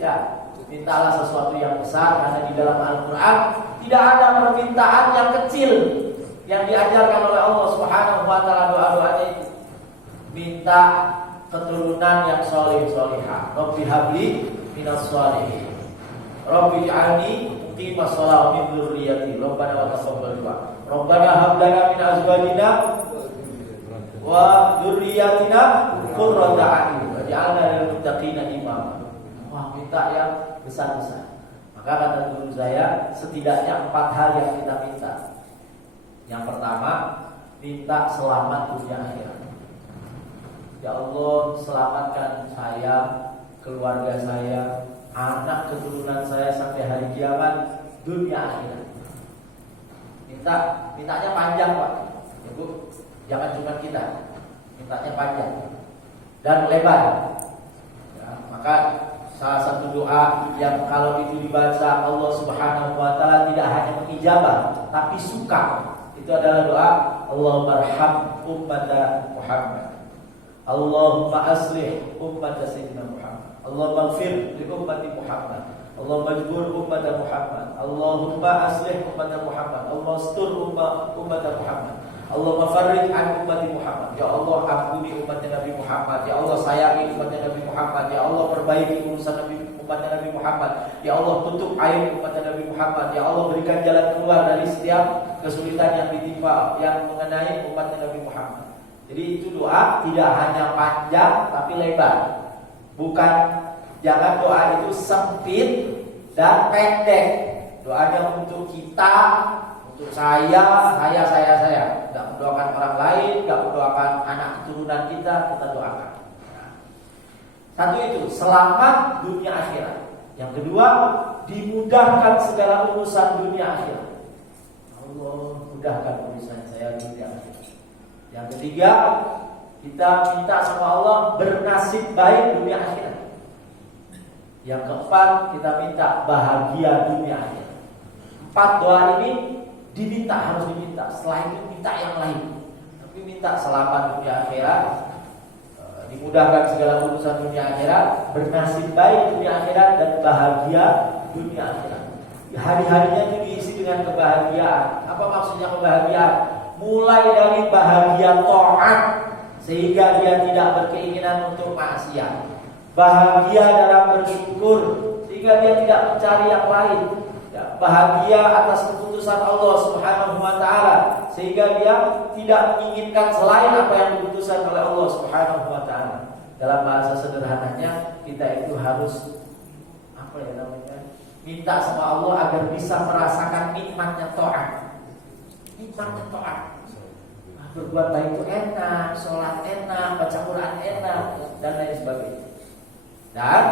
ya mintalah sesuatu yang besar, karena di dalam Al-Quran tidak ada permintaan yang kecil yang diajarkan oleh Allah Subhanahu Wa Taala. Doa-doanya itu minta keturunan yang soleh solehah. Rabbi habli minas sholihin. Rabbi ij'alni muqimas shalah min dzurriyyati. Rabbana wa taqabbal du'a. Rabbana hab lana min azwajina wa dzurriyyatina qurrata a'yun waj'alna lil muttaqina imama. Wah, minta yang besar-besar. Maka kata guru saya, setidaknya 4 hal yang kita minta. Yang pertama, minta selamat dunia akhirat. Ya Allah, selamatkan saya, keluarga saya, anak keturunan saya sampai hari kiamat, dunia akhirat. Mintanya panjang, Pak. Ya, Bu, jangan cuma kita. Mintanya panjang dan lebar. Ya, maka salah satu doa yang kalau itu dibaca Allah Subhanahu Wa Taala tidak hanya mengijabah, tapi suka. Itu adalah doa Allahumma arham ummata Muhammad. Allahumma aslih ummata Sayyidina Muhammad. Allahumma ighfir li ummati Muhammad. Allahumma jbur ummata Muhammad. Allahumma aslih ummata Muhammad. Allahumma astur ummata Muhammad. Allahumma farrij an ummati Muhammad. Ya Allah, ampuni umatnya Nabi Muhammad. Ya Allah, sayangi umatnya Nabi Muhammad. Ya Allah, perbaiki urusan umatnya Nabi Muhammad. Ya Allah, tutup aib umatnya Nabi Muhammad. Ya Allah, berikan jalan keluar dari setiap kesulitan yang ditimpa yang mengenai umatnya Nabi Muhammad. Jadi itu doa tidak hanya panjang tapi lebar. Bukan, jangan doa itu sempit dan pendek. Doanya untuk kita, untuk saya. Tidak mendoakan orang lain, tidak mendoakan anak keturunan kita doakan. Nah, satu itu, selamat dunia akhirat. Yang kedua, dimudahkan segala urusan dunia akhirat. Allah mudahkan urusan saya dunia akhirat. Yang ketiga, kita minta sama Allah bernasib baik dunia akhirat. Yang keempat, kita minta bahagia dunia akhirat. 4 doa ini harus diminta. Setelah itu minta yang lain. Tapi minta selamat dunia akhirat, dimudahkan segala urusan dunia akhirat, bernasib baik dunia akhirat, dan bahagia dunia akhirat. Hari-harinya itu diisi dengan kebahagiaan. Apa maksudnya kebahagiaan? Mulai dari bahagia taat, sehingga dia tidak berkeinginan untuk maksiat. Bahagia dalam bersyukur, sehingga dia tidak mencari yang lain. Ya, bahagia atas keputusan Allah Subhanahu wa taala, sehingga dia tidak menginginkan selain apa yang diputuskan oleh Allah Subhanahu wa taala. Dalam bahasa sederhananya, kita itu harus apa ya namanya? Minta sama Allah agar bisa merasakan nikmatnya taat. Nikmatnya taat. Berbuat baik itu enak, sholat enak, baca Quran enak, dan lain sebagainya. Dan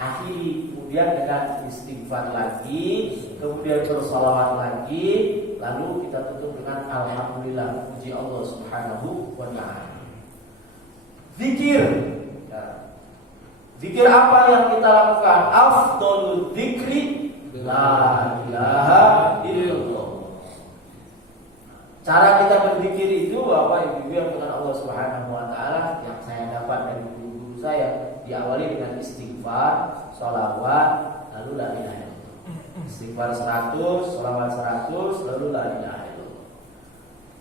akhiri kemudian dengan istighfar lagi, kemudian bersalawat lagi, lalu kita tutup dengan alhamdulillah, puji Allah Subhanahu wa taala. Zikir. Ya. Zikir apa yang kita lakukan? Afdhalul dzikri la ilaha illallah. Cara kita berzikir itu apa? Ibu yang dengan Allah Subhanahu wa taala yang saya dapat dari guru saya, diawali dengan istighfar, sholawat, lalu la ilaha illallah. Istighfar 100, sholawat 100, lalu la ilaha illallah.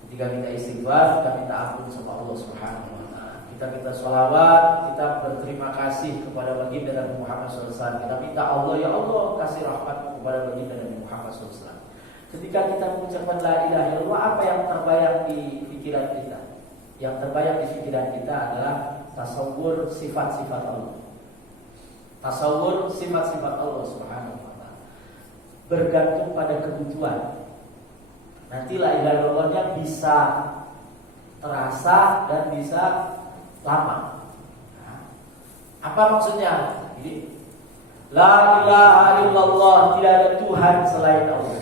Ketika kita istighfar, kita minta ampun sama Allah Subhanahu wa taala. Kita minta sholawat, kita berterima kasih kepada baginda Nabi Muhammad SAW. Kita minta Allah, ya Allah, kasih rahmat kepada baginda Nabi Muhammad SAW. Ketika kita mengucapkan la ilaha illallah, apa yang terbayang di pikiran kita? Yang terbayang di pikiran kita adalah tasawur sifat-sifat Allah. Tasawur sifat-sifat Allah Subhanahu wa taala. Bergantung pada kebutuhan. Nanti la ilaha illallahnya bisa terasa dan bisa lama. Nah, apa maksudnya? Jadi, la ilaha illallah, tidak ada Tuhan selain Allah.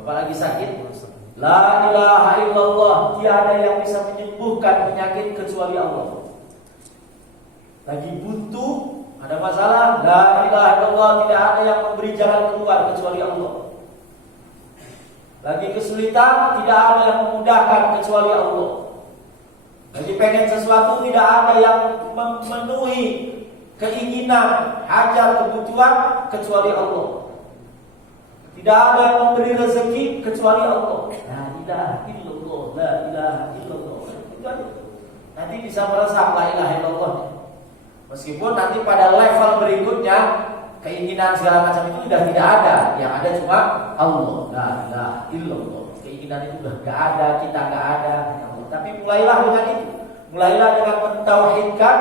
Bapak lagi sakit? La ilaha illallah, tiada yang bisa menyembuhkan penyakit kecuali Allah. Lagi buntu, ada masalah, la ilaha illallah, tidak ada yang memberi jalan keluar kecuali Allah. Lagi kesulitan, tidak ada yang memudahkan kecuali Allah. Lagi pengen sesuatu, tidak ada yang memenuhi keinginan, hajat, kebutuhan kecuali Allah. Tidak ada yang memberi rezeki kecuali Allah. La ilaha illallah, la ilaha illallah. Nanti bisa meresap la ilaha illallah. Meskipun nanti pada level berikutnya keinginan segala macam itu sudah tidak ada. Yang ada cuma Allah, la ilaha illallah. Keinginan itu sudah tidak ada, kita tidak ada. Tapi mulailah dengan itu. Mulailah dengan mentauhidkan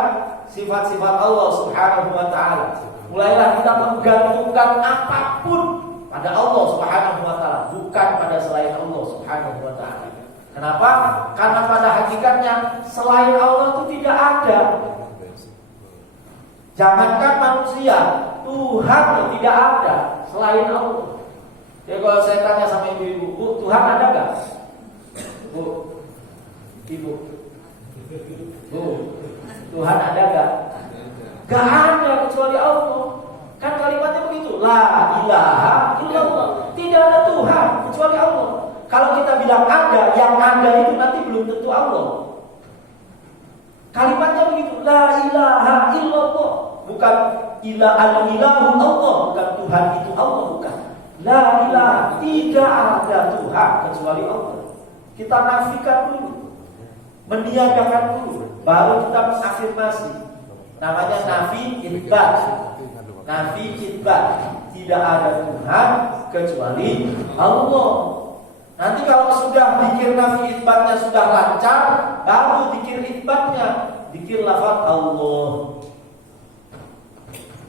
sifat-sifat Allah Subhanahu wa taala. Mulailah kita menggantungkan apapun pada Allah Subhanahu wa taala, bukan pada selain Allah Subhanahu wa taala. Kenapa? Karena pada hakikatnya selain Allah itu tidak ada. Jangankan manusia, Tuhan tidak ada selain Allah. Jadi kalau saya tanya sama ibu-ibu, Bu, Tuhan ada enggak? Bu, Ibu, Bu, Tuhan ada enggak? Enggak ada kecuali Allah. Kan kalimatnya begitu, la ilaha illallah, tidak ada Tuhan kecuali Allah. Kalau kita bilang ada, yang ada itu nanti belum tentu Allah. Kalimatnya begitu, la ilaha illallah, bukan ilahu Allah, bukan Tuhan itu Allah, bukan. La ilaha, tidak ada Tuhan kecuali Allah. Kita nafikan dulu, meniadakan dulu, baru kita mengafirmasi. Namanya nafi itsbat. Nafi itsbat, tidak ada Tuhan kecuali Allah. Nanti kalau sudah zikir nafi itsbatnya sudah lancar, baru zikir itsbatnya, zikir lafaz Allah.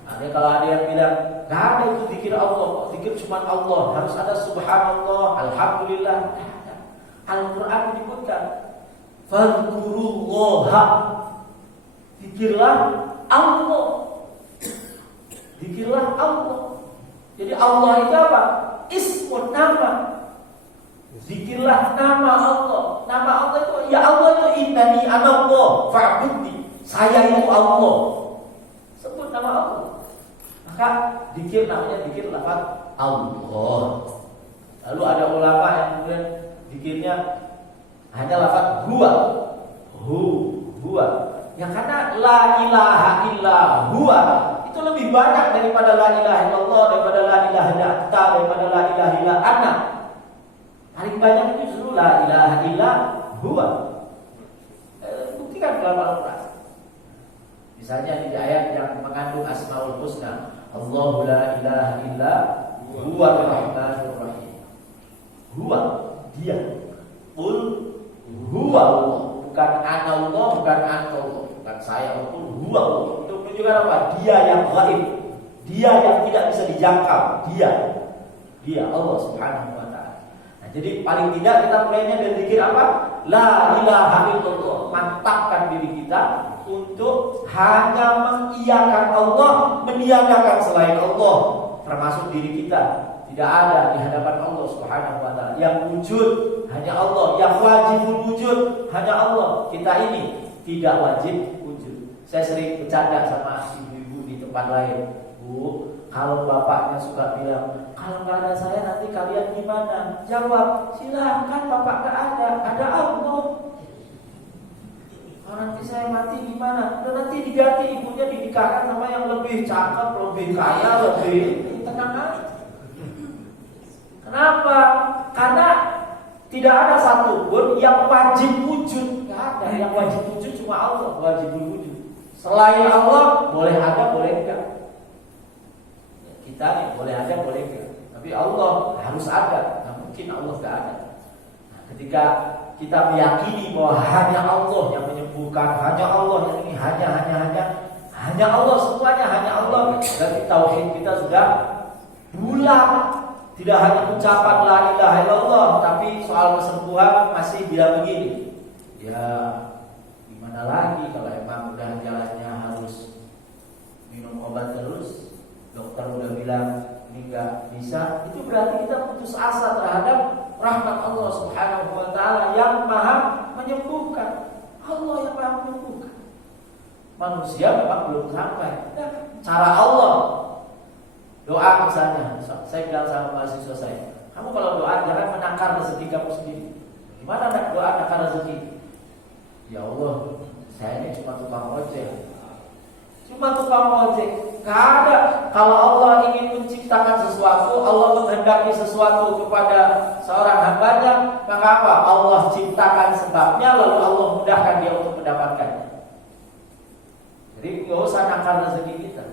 Ada kalau ada yang bilang, enggak ada itu zikir Allah, zikir cuma Allah, harus ada subhanallah, alhamdulillah. Al-Qur'an menyebutkan, fadhkurullaha, zikirlah Allah. Zikirlah Allah. Jadi Allah itu apa? Ismun, nama. Zikirlah nama Allah. Nama Allah itu, ya Allah itu innani anallah fa'budni. Saya itu Allah. Sebut nama Allah. Maka zikir namanya zikir lafaz Allah. Lalu ada ulama yang kemudian zikirnya hanya lafaz huwa. Huwa. Ya karena la ilaha illa huwa itu lebih banyak daripada la ilaha illallah, daripada la ilaha illa anta, daripada la ilaha illa ana. Paling banyak itu justru la ilaha illa huwa. Buktikan dalam Al-Quran. Misalnya di ayat yang mengandung Asmaul Husna, Allahu la ilaha illa huwal rahmanur rahim. Huwa, dia. Qul huwa Allah, bukan ana Allah, bukan anta Allah, bukan saya Allah, huwa Allah. Itu menunjukkan apa? Dia yang ghaib, dia yang tidak bisa dijangkau, dia Allah Subhanahu wa taala. Nah, jadi paling tidak kita mulainya dari zikir apa? La ilaha illallah. Mantapkan diri kita untuk hanya mengiyakan Allah, meniadakan selain Allah, termasuk diri kita. Tidak ada di hadapan Allah Subhanahu wa taala. Yang wujud hanya Allah, yang wajib wujud hanya Allah. Kita ini tidak wajib wujud. Saya sering bercanda sama ibu-ibu di tempat lain. Bu, kalau bapaknya suka bilang, kalau nggak ada saya nanti kalian gimana? Jawab, silakan bapak nggak ada Allah. Kalau nanti saya mati gimana? Dan nanti diganti ibunya dinikahkan sama yang lebih cakep, lebih kaya, lebih tenang aja. Kenapa? Karena tidak ada satupun yang wajib wujud. Tidak ada yang wajib wujud, cuma Allah wajib wujud. Selain Allah boleh ada, boleh enggak. Kita nih boleh ada, boleh enggak. Tapi Allah harus ada. Nah, mungkin Allah tidak ada. Nah, ketika kita meyakini bahwa hanya Allah yang menyembuhkan, hanya Allah yang ini, hanya Allah, semuanya hanya Allah. Dan tauhid kita sudah bulat. Tidak hanya ucapan la ilaha illallah, tapi soal kesembuhan masih bilang begini. Ya, gimana lagi kalau emang udah jalannya harus minum obat terus, dokter udah bilang ini nggak bisa, itu berarti kita putus asa terhadap rahmat Allah Subhanahu wa taala yang Maha menyembuhkan. Allah yang Maha menyembuhkan. Manusia memang belum sampai. Cara Allah doa misalnya, saya bilang sama mahasiswa saya, kamu kalau doa jangan menakar rezeki kamu sendiri. Gimana nak doa nakar rezeki? Ya Allah, saya ini cuma tukang ojek. Gak ada. Kalau Allah ingin menciptakan sesuatu, Allah menghendaki sesuatu kepada seorang hambanya, maka apa? Allah ciptakan sebabnya, lalu Allah mudahkan dia untuk mendapatkannya. Jadi gak usah nakar rezeki kita.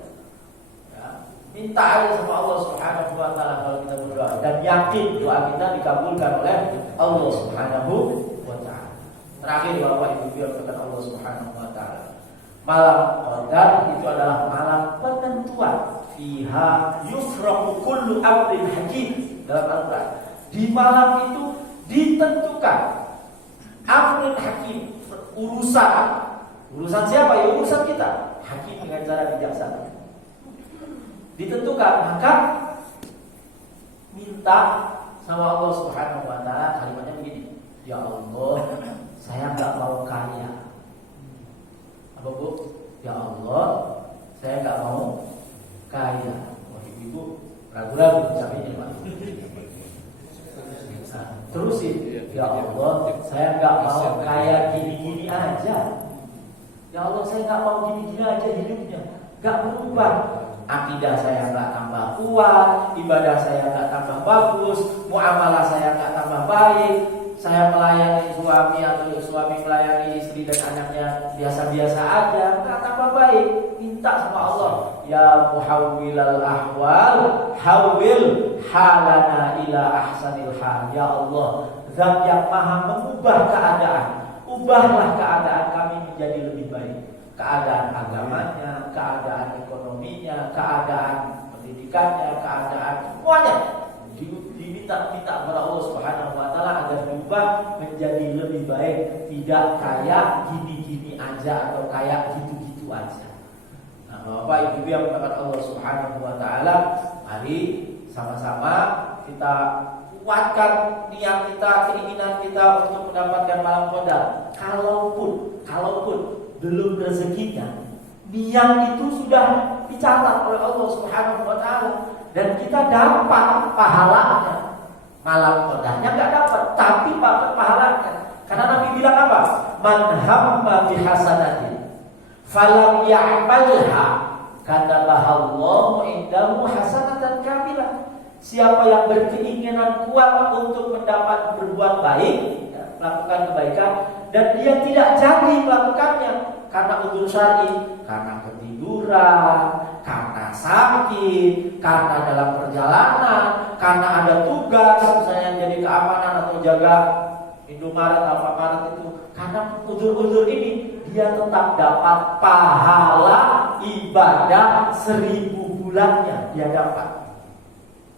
Minta aja sama Allah Subhanahu wa taala kalau kita berdoa dan yakin doa kita dikabulkan oleh Allah Subhanahu wa taala. Terakhir Bapak Ibu yang kata Allah Subhanahu wa taala. Malam Qadar itu adalah malam penentuan. Fiha yufraqu kullu amrin hakim dalam Al-Qur'an. Di malam itu ditentukan amrin hakim, urusan siapa? Ya urusan kita. Hakim dengan cara bijaksana. Ditentukan, maka minta sama Allah Subhanahu wa taala, kalimatnya begini. Ya Allah, saya enggak mau kaya. Apa Bu? Ya Allah, saya enggak mau kaya. Wah, ibu ragu-ragu ucapinnya, Pak. Nah, terusin. Ya Allah, saya enggak mau kaya gini-gini aja. Ya Allah, saya enggak mau gini-gini aja hidupnya. Enggak berubah. Akidah saya nggak tambah kuat, ibadah saya nggak tambah bagus, muamalah saya nggak tambah baik, saya melayani suami atau suami melayani istri dan anaknya biasa-biasa aja, nggak tambah baik. Minta sama Allah, ya muhawwilal ahwal, hawwil halana ila ahsanil hal. Ya Allah, Zat yang maha mengubah keadaan, ubahlah keadaan kami menjadi lebih baik. Keadaan agamanya, keadaan ekonominya, keadaan pendidikannya, keadaan semuanya diminta kepada Allah Subhanahu wa taala agar berubah menjadi lebih baik, tidak kayak gini-gini aja atau kayak gitu-gitu aja. Nah, Bapak Ibu yang mengatakan Allah Subhanahu wa taala, mari sama-sama kita kuatkan niat kita, keinginan kita untuk mendapatkan malam Qadar. Kalaupun belum rezekinya, niat itu sudah dicatat oleh Allah Subhanahu wa taala dan kita dapat pahalanya. Malam Qadarnya enggak dapat, tapi dapat pahalanya. Karena Nabi bilang apa? Man hamma bi hasanatin falam ya'malha katabahallahu indahu hasanatan kamilah. Siapa yang berkeinginan kuat untuk mendapat berbuat baik, melakukan kebaikan, dan dia tidak jadi melakukannya karena udzur syar'i, karena ketiduran, karena sakit, karena dalam perjalanan, karena ada tugas misalnya jadi keamanan atau jaga Indomaret apa Maret itu, karena udzur-udzur ini dia tetap dapat pahala ibadah 1000 bulannya dia dapat.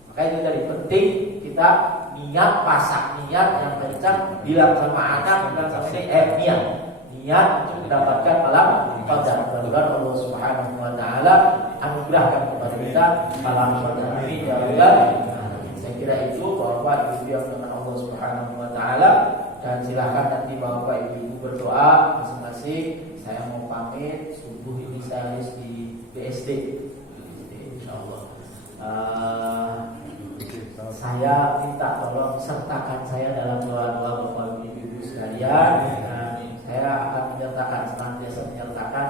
Maka itu tadi penting kita niat, pasang niat yang kencang, bilang sama anak, bilang sama ini niat untuk mendapatkan malam qadar. Mudah-mudahan Allah Subhanahu wa taala anugerahkan kepada kita malam qadar ini ya Allah. Saya kira itu bahwa itu yang dengan Allah Subhanahu wa taala, dan silakan nanti Bapak Ibu berdoa masing-masing. Saya mau pamit, subuh ini saya harus di BSD insyaallah. Saya minta tolong sertakan saya dalam doa-doa Bapak Ibu sekalian. Saya akan senantiasa menyertakan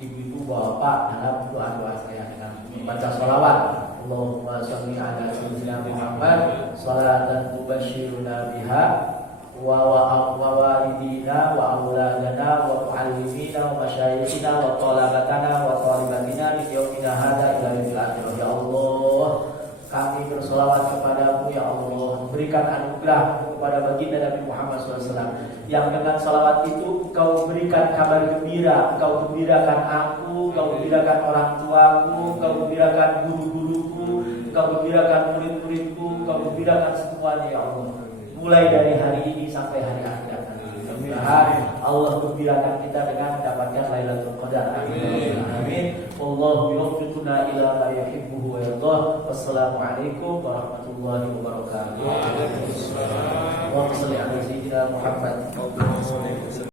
ibu-ibu bapak dalam doa-doa saya dengan membaca sholawat. Allahumma sholli ala sayyidina Muhammad sholatan tubasyiruna biha wa walidina wa auladana wa muallimina wa masyayikhina wa talabatana wa talibatina fi yaumina hadza ila yaumil akhir. Ya Allah, kami bersolawat kepadamu ya Allah, berikan anugerah kepada baginda Nabi Muhammad SAW, yang dengan salawat itu Engkau berikan kabar gembira, Engkau gembirakan aku, Engkau gembirakan orang tuaku, Engkau gembirakan guru-guruku, Engkau gembirakan murid-muridku, Engkau gembirakan semuanya ya Allah, mulai dari hari ini sampai hari akhirat. Mudah-mudahan Allah gembirakan kita dengan mendapatkan Lailatul Qadar. Amin. Amin. Wallahu yuwaffiquna ila ma yuhibbu wa yardah. Wassalamualaikum warahmatullahi wabarakatuh. Waalaikumsalam. Wa salli ala sayyidina Muhammad.